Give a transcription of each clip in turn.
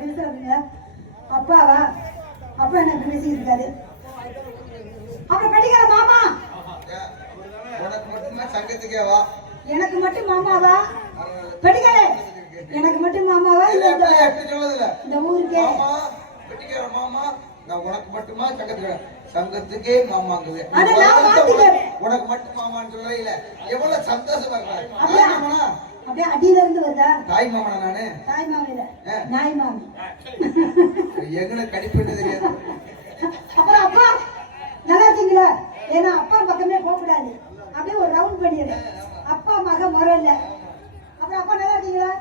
பேசுறதுங்க அப்பாவா? அப்பா என்ன பேசிட்டு இருக்காரு? அப்புறம் படிக்கிற மாமா உனக்கு மட்டுமே சங்கத்துக்கேவா? எனக்கு மட்டும் மாமாவா? படிக்கிற எனக்கு மட்டும் மாமாவா? இந்த ஊருக்கே படிக்கிற மாமா நான் உனக்கு மட்டுமா சங்கத்துக்கு? சங்கத்துக்கே மாமாங்குது. உனக்கு மட்டும் மாமான்னு சொல்ல எவ்வளவு சந்தோஷமா இருக்காரு. அப்படியே அடியில இருந்து வருதா? தாய் மாமனா? நானு தாய் மாமியில நாய் மாமி எங்கன கடிப்பட்டு தெரியாது. அப்புறம் அப்பா நல்லா இருக்கீங்களா? ஏன்னா அப்பா பக்கமே போக கூடாது, அப்படியே ஒரு ரவுண்ட் பண்ணிடு. அப்பா மக முறை இல்ல. அப்புறம் அப்பா நல்லா இருக்கீங்களா?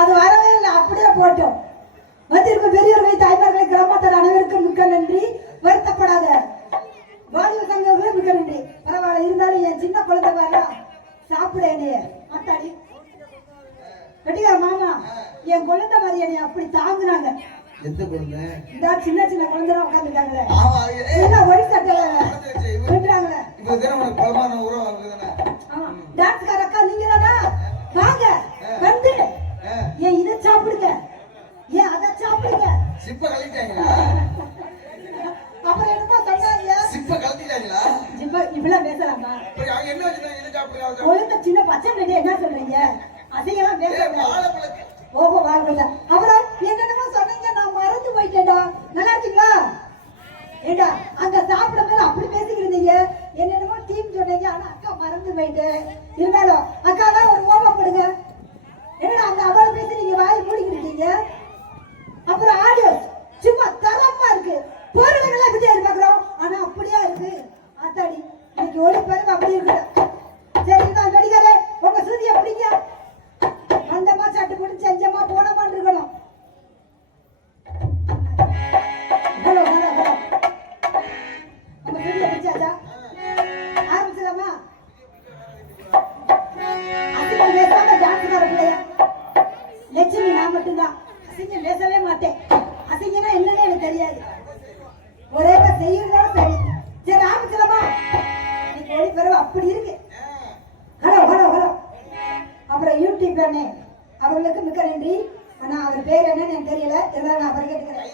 அது வரவே இல்லை, அப்படியே போட்டோம். வந்திருக்கும் பெரியவர்களை, தாய்மார்களை, கிராமத்தார் அனைவருக்கும் மிக்க நன்றி. வருத்தப்படாத வாலிப சங்கங்களே மிக்க நன்றி. பரவாயில்ல, இருந்தாலும் என் சின்ன குழந்தை பாரு சாப்பிட என்னைய அத்தாடி கட்டிக்கார மாமா என் குழந்தை மாதிரி என்னைய அப்படி தாங்குனாங்க. எந்த குழந்தை? இந்த சின்ன சின்ன குழந்தை உட்காந்துருக்காங்களே, ஒளி சட்டையில விட்டுறாங்களே. டான்ஸ்கார அக்கா நீங்க தானா? வாங்க வந்து ஏன் இதை சாப்பிடுங்க, ஏன் அதை சாப்பிடுங்க. சிப்ப கழட்டிட்டாங்களா? அப்புறம் என்னமோ சொன்னாங்க, சிப்ப கழட்டிட்டாங்களா? சிப்ப இப்பெல்லாம் பேசலாமா? என்ன வச்சுட்டாங்க? இதை சாப்பிடுங்க. குழந்தை சின்ன பச்சை வேண்டிய என்ன சொல்றீங்க? அதையெல்லாம் பேச. ஓஹோ வாழ்க்கை. அப்புறம் என்னென்னமோ சொன்னீங்க, நான் மறந்து போயிட்டேன்டா. நல்லா இருக்கீங்களா? ஏண்டா அங்க சாப்பிடும் போது அப்படி பேசிக்கிட்டு இருந்தீங்க, என்னென்னமோ டீம் சொன்னீங்க. ஆனா அக்கா மறந்து போயிட்டேன். இருந்தாலும் அக்கா தான் ஒரு ஓமா போடுங்க. என்னடா அங்க அவ்வளவு பேசி நீங்க வாய் மூடிக்கிட்டு இருக்கீங்க. அப்புறம் ஆடியோ சும்மா தரமா இருக்கு. போறவங்களா இப்படியா இருப்பாக்குறோம், ஆனா அப்படியா இருக்கு. ஆத்தாடி இன்னைக்கு ஒளி பாருங்க அப்படி இருக்கு. சரி நான் நடிகரே, உங்க சூதியை பிடிங்க. அந்தமா சட்டு போட்டு செஞ்சமா போனமான்னு இருக்கணும். ஹலோ ஹலோ ஹலோ, உங்க சூதியை பிடிச்சாச்சா? ஆரம்பிச்சலாமா? அசிங்கம் பேசாம டான்ஸ்கார பிள்ளையா லட்சுமி நான் மட்டும்தான். அசிங்கம் பேசவே மாட்டேன். அசிங்கம்னா என்னன்னு எனக்கு தெரியாது. ஒரே செய்யறதா சரி. சரி ஆரம்பிச்சலாமா? இன்னைக்கு ஒளி பெறவு அப்படி இருக்கு. Hello hello hello. அப்புறம் யூடியூப் அண்ணே அவர்களுக்கு மிக்க நன்றி. ஆனா அவர் பேர் என்னன்னு எனக்கு தெரியல, இருந்தாலும் நான் அவர் கேட்டுக்கிறேன்.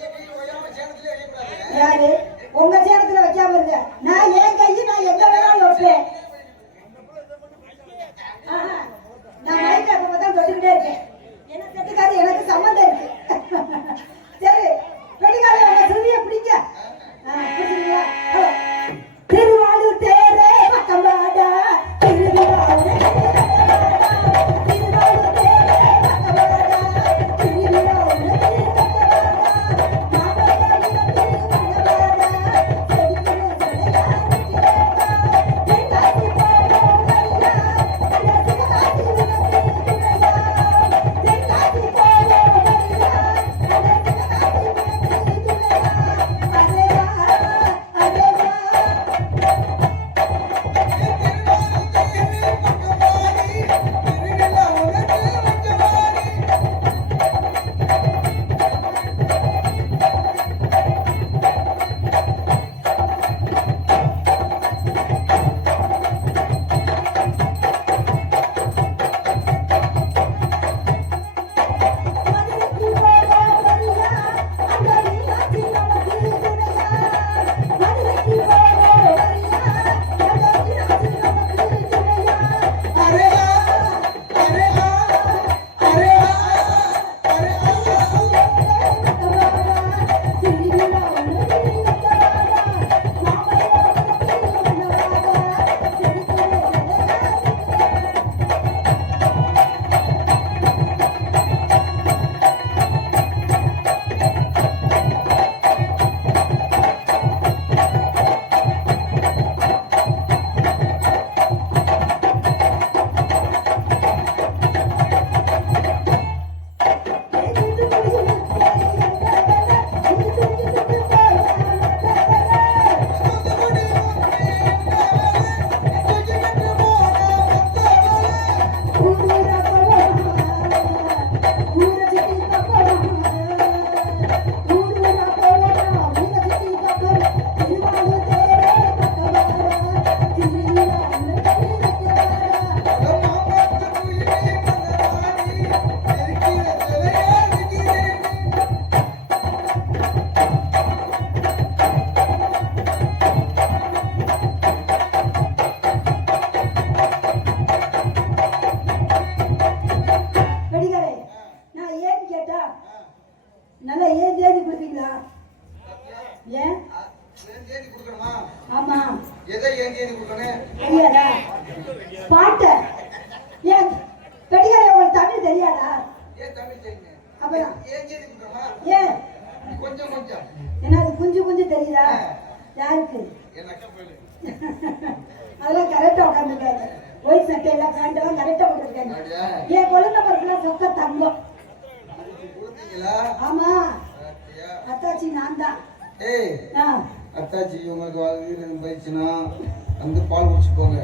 யாரு உங்க சேனத்துல வைக்காம இருக்க? நான் ஏன் கையை நான் எங்க வேணாலும் வைப்பேன். நான் மைக் அப்பதான் தொட்டுக்கிட்டே இருக்கேன். என்ன செட்டுக்காரு எனக்கு சம்மந்தம் இருக்கு. சரி வெடிக்காத உங்க சுருவியை பிடிங்க. பிடிச்சிருக்கீங்களா? ஹலோ. திருவாளூர் தேரே பக்கம்பாடா, திருவிழாவுடே Thank you. ஏன் தேதி கொடுக்கணுமா? ஆமா எதை ஏன் தேதி கொடுக்கணும்? தெரியாதா பாட்டு ஏன் பெட்டிக்காரே உங்களுக்கு தமிழ் தெரியாதா? ஏன் தமிழ் தெரியுங்க? அப்புறம் ஏன் தேதி கொடுக்கணுமா? ஏன் கொஞ்சம் கொஞ்சம் என்ன அது குஞ்சு தெரியுதா? யாருக்கு? எனக்கு போயிடு. அதெல்லாம் கரெக்டா உட்காந்துருக்காங்க. ஒயிட் சட்டையெல்லாம் பேண்டெல்லாம் கரெக்டா போட்டுருக்காங்க. என் குழந்தை பிறகுலாம் சொக்க தங்கம். கொடுத்தீங்களா? ஆமா பாத்தியா? அத்தாச்சி நான் தான். ஏய் அத்தாச்சி உங்களுக்கு வீடு போயிடுச்சுன்னா வந்து பால் குடிச்சு போங்க.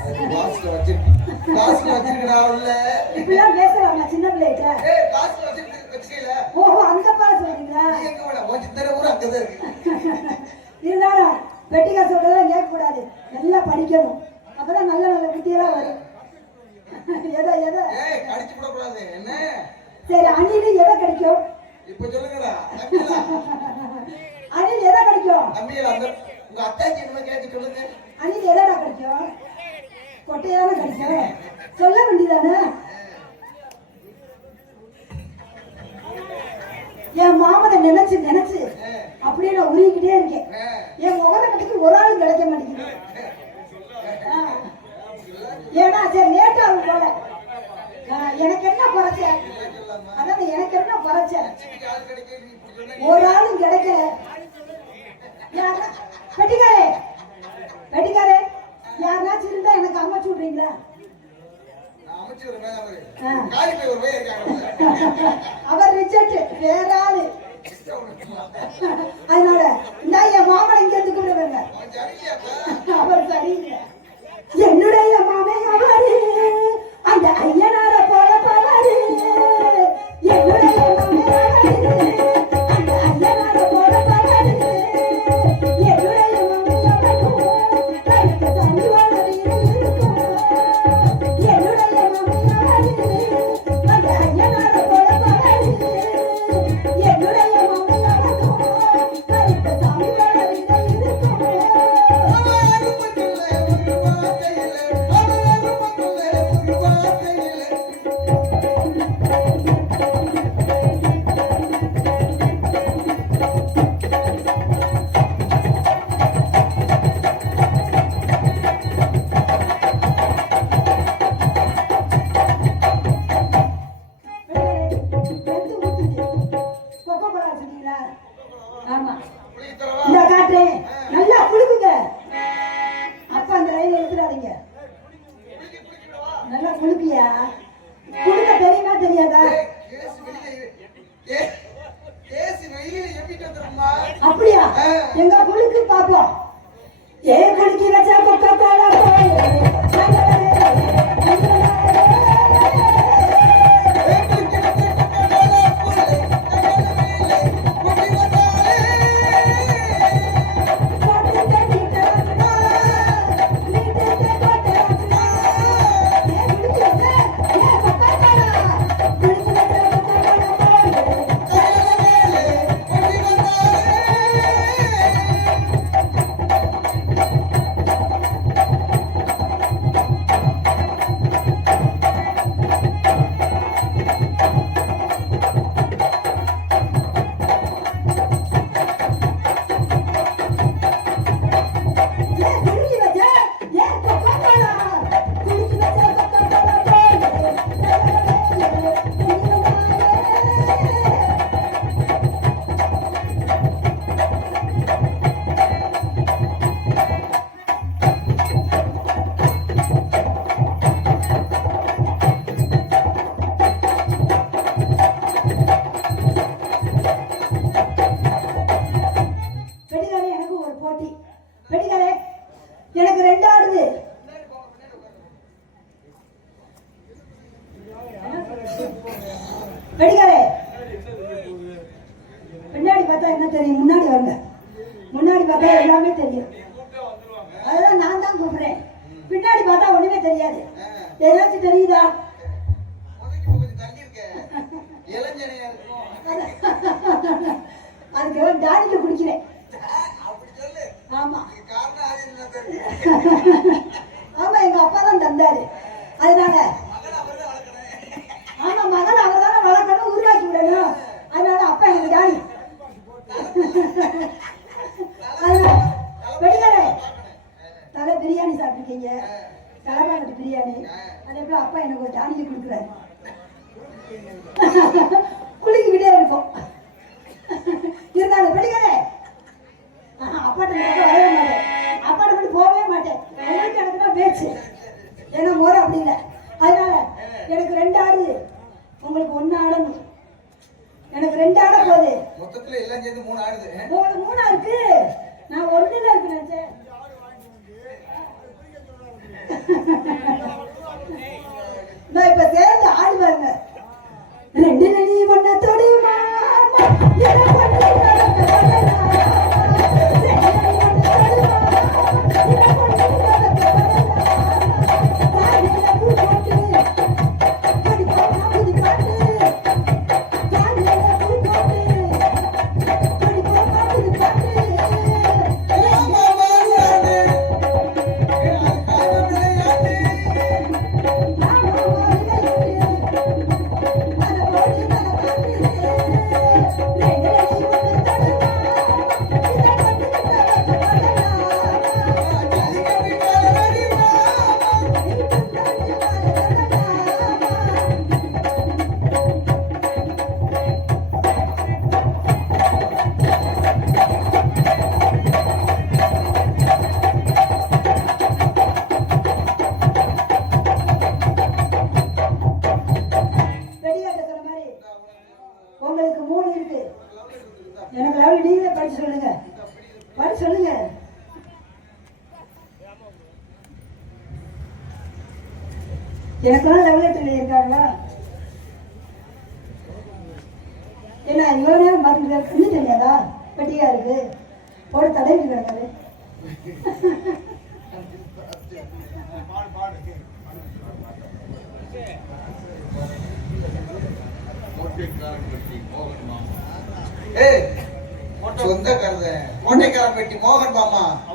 அது கிளாஸ்ல வச்சிருக்கா உள்ள. இப்படிலாம் பேசலாமா சின்ன பிள்ளைகிட்ட? ஏய் கிளாஸ்ல வச்சிருக்கீல. ஓஹோ அந்த பால் சொல்றீங்களா? நீ எங்க வேணா கொஞ்ச நேரம் ஊர் அங்கதான் இருக்கு. இருந்தாலும் பெட்டிக்கா சொல்றதெல்லாம் கேட்க கூடாது. நல்லா படிக்கணும். அப்பதான் நல்ல நல்ல புத்தியெல்லாம் வரும். எதை எதை ஏய் கடிச்சு போட கூடாது. என்ன சரி அணில் எதை கிடைக்கும்? இப்ப சொல்லுங்கடா. தம்பிகளா அணில் எதை கிடைக்கும்? தம்பிகளா அந்த உங்க அத்தாச்சி என்ன கேட்க சொல்லுங்க. அணில் எதடா கிடைக்கும்? கொட்டையாதானே கிடைக்கும். சொல்ல வேண்டியதானே? என் மாமனை நினைச்சு அப்படியே நான் உருகிக்கிட்டே இருக்கேன். என் முகத்துக்கு ஒரு ஆளும் கிடைக்க மாட்டேங்குது. ஏன்னா சரி லேட்டா ஆகும் போல. எனக்கு என்ன குறைச்ச? அதாவது எனக்கு என்ன குறைச்ச? ஒரு ஆளும் கிடைக்கல. வெட்டிக்காரே யாருனாச்சும் இருந்தா எனக்கு அமைச்சு விடுறீங்களா? அவர் ரிச்சர்ட் வேற ஆளு. அதனால இந்த என் மாமனை இங்க இருந்து கூப்பிடுவாங்க. அவர் சரியில்லை. என்னுடைய மாமே அவரு அந்த ஐயனார போல பவரு. என்னுடைய மாமே அவரு அந்த ஐயனார போல பவரு. என்னுடைய மாமே அவரு கருத்து சனிவான வீரம் இருக்கும். என்னுடைய மாமே அவரு அந்த ஐயனார போல பவரு. என்னுடைய மாமே அவரு கருத்து சனிவான வீரம் இருக்கும். ஆமா இந்த காட்டுறேன் நல்லா குளிக்குங்க. அப்பா அந்த ரயில எடுத்துடாதீங்க. நல்லா குளிப்பியா? குளிக்க தெரியுமா தெரியாதா? அப்படியா? எங்க குளிக்கு பாப்போம். ஏன் குளிக்கி வச்சா கொக்கா கோலா எனக்கு ரெண்டு ஆடுது. வெடிக்காரே பின்னாடி பார்த்தா என்ன தெரியும்? முன்னாடி வாங்க. முன்னாடி பார்த்தா எல்லாமே தெரியும். அதெல்லாம் நான் தான் கூப்பிடுறேன். பின்னாடி பார்த்தா ஒண்ணுமே தெரியாது. ஏதாச்சும் தெரியுதா? அதுக்கெல்லாம் டானிக்க குடிக்கிறேன். ஆமா ஆமா எங்க அப்பா தான் தந்தாரு. அதனால ஆமா மகன் அவர் தானே வளர்க்கணும், உருவாக்கி விடணும். அதனால அப்பா எனக்கு டானி. தலகாணத்து பிரியாணி. அதே போல அப்பா எனக்கு ஒரு டானிக்கு கொடுக்குறாரு. குளிக்கிட்டே இருக்கும். இருந்தாலும் படிக்கிறே அப்பாட்ட வரவே மாட்டேன். அப்பாட்ட மட்டும் போகவே மாட்டேன். உங்களுக்கு எனக்கு தான் பேச்சு. ஏன்னா மோர அப்படி இல்லை. அதனால எனக்கு 2 ஆடு, உங்களுக்கு 1 ஆடணும். எனக்கு 2 ஆட போகுது. மொத்தத்துல எல்லாம் சேர்ந்து 3 ஆடுது. 3 இருக்கு. நான் 1ல இருக்கு நினைச்சேன். நான் இப்ப சேர்ந்து ஆடு பாருங்க. 2 நடி ஒன்ன தொடுமா உங்களுக்கு 3 இருக்கு. எனக்கு லெவல் நீங்களே படிச்சு சொல்லுங்க. படிச்சு சொல்லுங்க. எனக்கெல்லாம் லெவல் லெட்டர் இருக்காங்களா? என்ன இவ்வளவு நேரம் பார்த்துட்டு இன்னும் தெரியாதா? பெட்டியா இருக்கு போட தடவிட்டு கிடக்காது.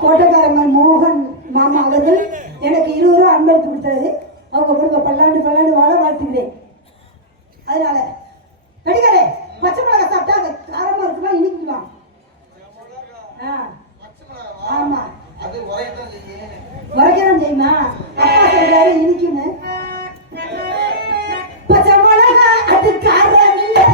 கோட்டைக்காரன் மோகன் மாமா அவர்கள் எனக்கு 20 ரூபா அன்பளித்து கொடுத்தது. அவங்க குடும்ப பல்லாண்டு வாழ வாழ்த்துக்கிறேன். அதனால வெடிக்காரே பச்சை மிளகாய் சாப்பிட்டா அது காரமா இருக்குமா இனிக்குமா? ஆமா உரைக்கணும் செய்யுமா? அப்பா சொல்றாரு இனிக்குன்னு. பச்சை மிளகா அது காரம் இல்லை.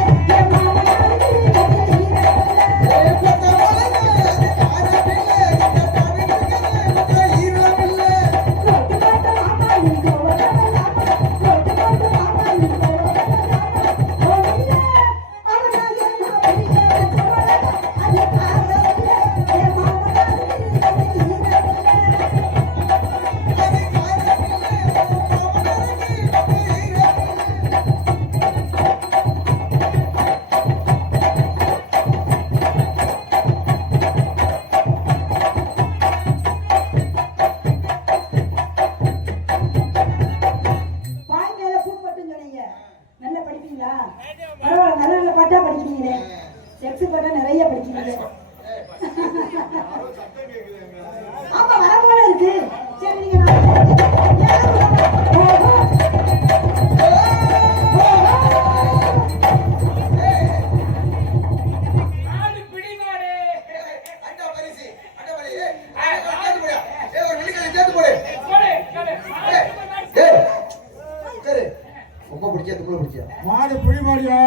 மாடு புடி மாடியா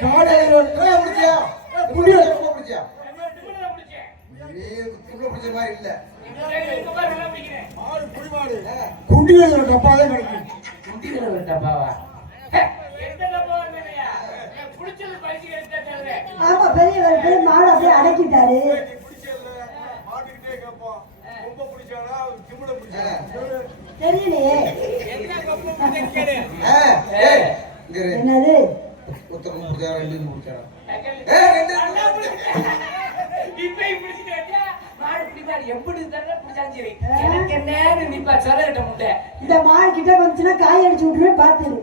காடை பிடிச்சியா புடி பிடிச்சியா நீ துப்புல பிடிச்ச மாதிரி இல்ல மாடு புடி மாடு குண்டில ஒரு டப்பாவே கிடைக்கும் குண்டில ஒரு டப்பாவா எந்த டப்பா இல்லையா புடிச்சது பைசி எடுத்தா சொல்றே ஆமா பெரிய மாடு அப்படியே அடக்கிட்டாரு மாட்டுக்கிட்டே கேப்போம் ரொம்ப பிடிச்சானா திமுட பிடிச்சா தெரியலையே என்ன கொம்பு பிடிக்கேடு என்னது உத்தரம் முடிச்சா 2 முடிச்சா இப்ப பிடிச்சிட்டா மாடு பிடிச்சாரு எப்படி தரல பிடிச்சாலும் சரி எனக்கு என்னன்னு நிப்பா சொல்லட்ட முட்டை இந்த மாடு கிட்ட வந்துச்சுன்னா காய் அடிச்சு விட்டுருவே பாத்துரு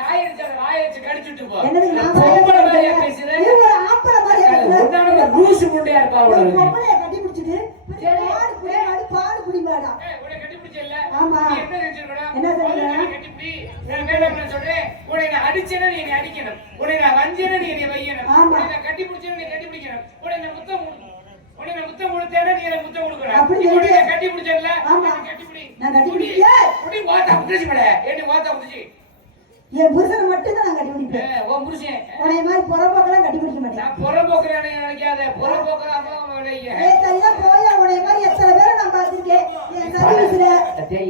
காய் அடிச்சாரு வாயை வச்சு கடிச்சுட்டு போ என்னது நான் பொம்பளை மாதிரியா பேசுறேன் இது ஒரு ஆம்பளை மாதிரியா உன்னால லூசு முட்டையா இருக்கா ஒரு அவளுக்கு பொம்பளைய கட்டி பிடிச்சிட்டு மாடு புடி மாடு பாடு புடி மாடா உன்னை கட்டி பிடிச்சல ஆமா நீ என்ன செஞ்சிருக்கடா என்ன செஞ்சா கட்டி பிடி நான் மேல என்ன சொல்றேன் உன்னை நான் அடிச்சேனா நீ என்னை அடிக்கணும் உன்னை நான் வஞ்சேனா நீ என்னை வையணும் உன்னை நான் கட்டி பிடிச்சேனா நீ கட்டி பிடிக்கணும் உன்னை நான் முத்தம் கொடுத்தேனா நீ எனக்கு முத்தம் கொடுக்கணும் அப்படி உன்னை நான் கட்டி பிடிச்சல ஆமா கட்டி பிடி நான் கட்டி பிடிப்பேன். குடி ஓட்ட புடிச்சு பட ஏடி ஓட்ட புடிச்சு என் புருஷனை மட்டும் தான் நான் கட்டி பிடிப்பேன். உன் புருஷன் உன்னை மாதிரி புறம்போக்கெல்லாம் கட்டி பிடிக்க மாட்டேன். நான் புறம்போக்குறேன்னு நினைக்காத புறம்போக்குற அம்மா வளைய தனியா போய் உன்னை மாதிரி எத்தனை பேரை நான் பார்த்திருக்கேன் என் சர்வீஸ்ல.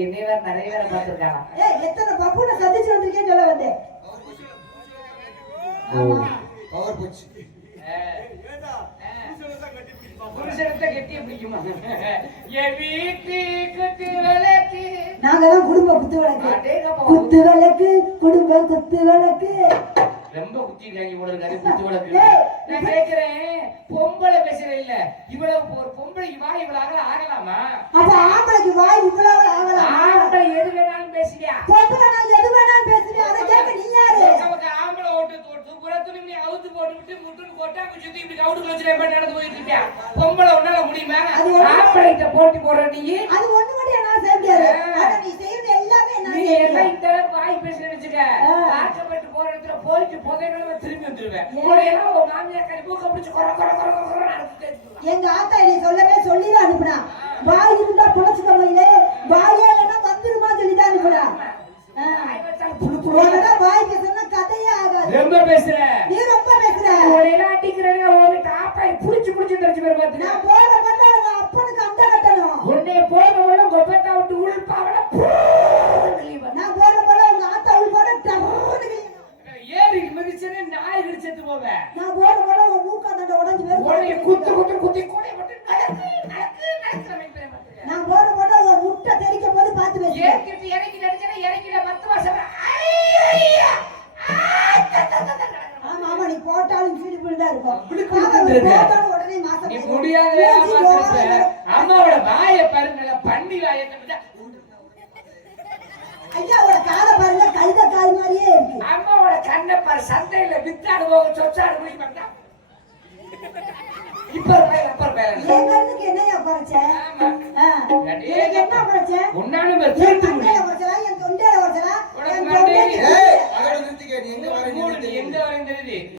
என்னைய வேற நிறைய பேரை பார்த்திருக்காங்க. எத்தனை பப்புனை சந்திச்சு வந்திருக்கேன்னு சொல்ல வந்தேன். பவர் போச்சு. ஏண்டா புருஷனை கட்டி பிடிப்பா புருஷனத்தை கெட்டிய பிடிக்குமா? என் வீட்டு குத்து விளக்கு நாங்க தான் குடும்ப குத்து விளக்கு. அடேங்கப்பா. குத்து விளக்கு குடும்ப குத்து விளக்கு. ரொம்ப குத்திருக்காங்க இவ்வளவு நிறைய குத்து விளக்கு. நான் கேக்குறேன் பொம்பளை பேசுற இல்ல இவ்வளவு ஒரு பொம்பளைக்கு வாய் இவ்வளவு ஆகலாமா? அப்ப ஆம்பளைக்கு வாய் இவ்வளவு ஆகலாம். ஆம்பளை எது வேணாலும் பேசுறியா? பொம்பளை நான் எது வேணாலும் பேசுறேன். அதை கேட்க நீ யாரு? நமக்கு ஆம்பளை ஓட்டு தோட்டு புறத்துணி நீ அவுத்து போட்டு விட்டு முட்டுன்னு கொட்டாங்க சுத்தி இப்படி கவுட்டு வச்சுட்டு எப்படி நடந்து போயிட்டு இருக்கியா? பொம்பளை உன்னால முடியுமா? ஆம்பளைகிட்ட போட்டி போடுற நீ அது ஒண்ணு மட்டும் என்னால செய்ய முடியாது. ஆனா நீ செய்யறது எல்லாமே நான் நீ செய்வேன். எல்லாம் இந்த அளவுக்கு வாய் பேசுறேன்னு வச்சுக்க ஆக்கப்பட்டு போற இடத்துல போயிட்டு புதையில திரும்பி வந்துருவேன். உன்னையெல்லாம் உன் மாமியார் கறி மூக்க பிடிச்சு கொர கொர கொர கொர எங்க ஆத்தா என்னை சொல்லவே சொல்லிதான் அனுப்புனா. வாய் இருந்தா புழைச்சுக்க மயிலே, வாயே இல்லைன்னா வந்துருமா சொல்லிதான் அனுப்புனா. உடனே வாய் பேசுனா கதையே ஆகாது. ரொம்ப பேசுற நீ ரொம்ப பேசுற. உன்னையெல்லாம் அடிக்கிறேன் உன் தாப்பாய் புடிச்சு புடிச்சு தெரிஞ்சு பேர் பார்த்து நான் போட மாட்டா உங்க அப்பனுக்கு அந்த கட்டணும். உன்னை போறவள கொப்பத்தா விட்டு உள்பாவல நான் போட போல உங்க ஆத்தா உள் போட டர்ன்னு ஏறி மிதிச்சனே நாய் கிடிச்சிட்டு போவேன். நான் போட போல உங்க மூக்கா தண்ட உடைஞ்சு உன்னை போய் குத்து குத்து குத்தி கோடை போட்டு நடக்கு நான் போட போல உங்க முட்டை தெறிக்க போது பார்த்து பேசுறேன். ஏறிட்டு இறங்கி நடிச்சனே இறங்கில 10 வருஷம் ஆமா ஆமா நீ போட்டாலும் சீடு தான் இருக்கும். போட்டாலும் உடனே மாசம் நீ முடியாத அம்மாவோட வாயை பாருங்க பண்ணி வாயை ஐயாவோட காலை பாருங்க கழுத கால் மாதிரியே இருக்கு. அம்மாவோட கண்ணை பாரு சந்தையில வித்தாடு போக சொச்சாடு போய் பார்த்தா இப்ப அப்பர் பேர் என் கண்ணுக்கு என்னையா குறைச்ச? எனக்கு என்ன குறைச்ச? உன்னாலும் என் தொண்டையில குறைச்சலா என் தொண்டையில குறைச்சலா? உனக்கு என் மண்டையில தொண்டையில ஏய், அதோட நிறுத்திக்க. நீ எங்க வர எங்க வரேன் தெரியுது